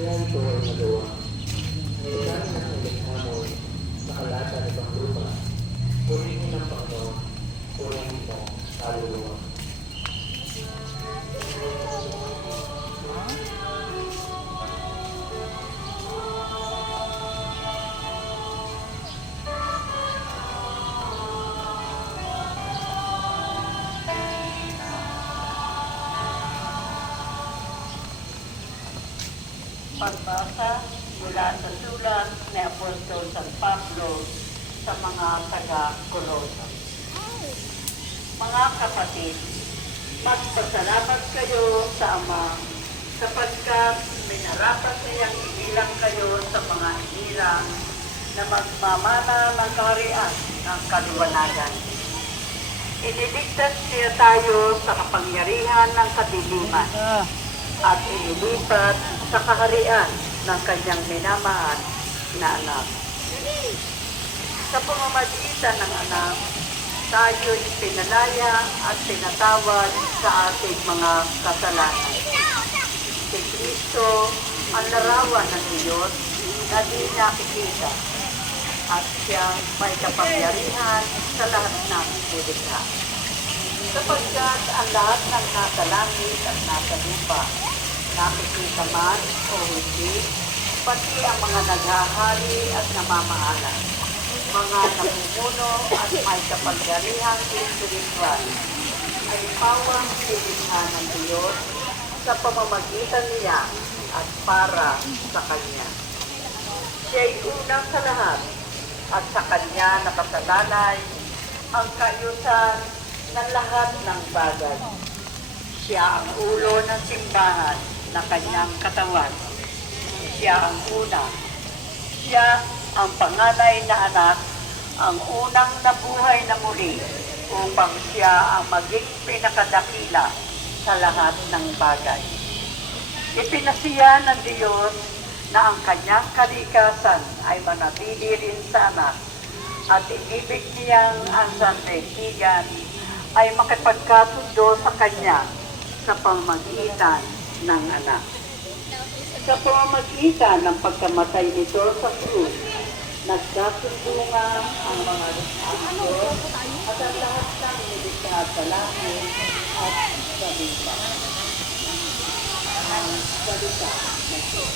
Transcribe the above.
kaya ito ay magawa. Pagkano na ang likha mo sa kalata nitong lupa, purihin ng Panginoon, purihin mo kaluluwa. Pagbasa mula sa sulat ni Apostol San Pablo sa mga taga-Colosa. Mga kapatid, magpasalamat kayo sa Ama sapagkat minarapat niyang ibilang kayo sa mga hinilang na magmamana ng kaharian ng kaliwanagan. Iniligtas niya tayo sa kapangyarihan ng kadiliman at inilipat sa kaharian ng kanyang minamahal na anak. Sa pamamagitan ng anak, tayo'y pinalaya at pinatawad sa ating mga kasalanan. Si Kristo ang larawan ng Diyos na di nakikita at siyang may kapangyarihan sa lahat ng nilikha. Sapagkat ang lahat ng nasa langit at nasa lupa, nakikita man o hindi, pati ang mga naghahari at namamahala, mga namumuno at may kapangyarihang espiritual, ay pawang nilikha ng Diyos sa pamamagitan niya at para sa Kanya. Siya'y unang sa lahat at sa Kanya nakasalalay ang kaayusan ng lahat ng bagay. Siya ang ulo ng simbahan na kanyang katawan. Siya ang una. Siya ang panganay na anak, ang unang nabuhay na muli, upang siya ang maging pinakadakila sa lahat ng bagay. Ipinasiya ng Diyos na ang kanyang kalikasan ay manatili rin sa anak at inibig niyang ang sandaigdigan ay makipagkasundo sa kanya sa pamamagitan ng anak. Sa pamamagitan ng pagkamatay nito sa krus, nagkasundo nga ang mga Diyos at ang lahat ng nilikha sa langit at sa lupa. Ang salita ng Diyos.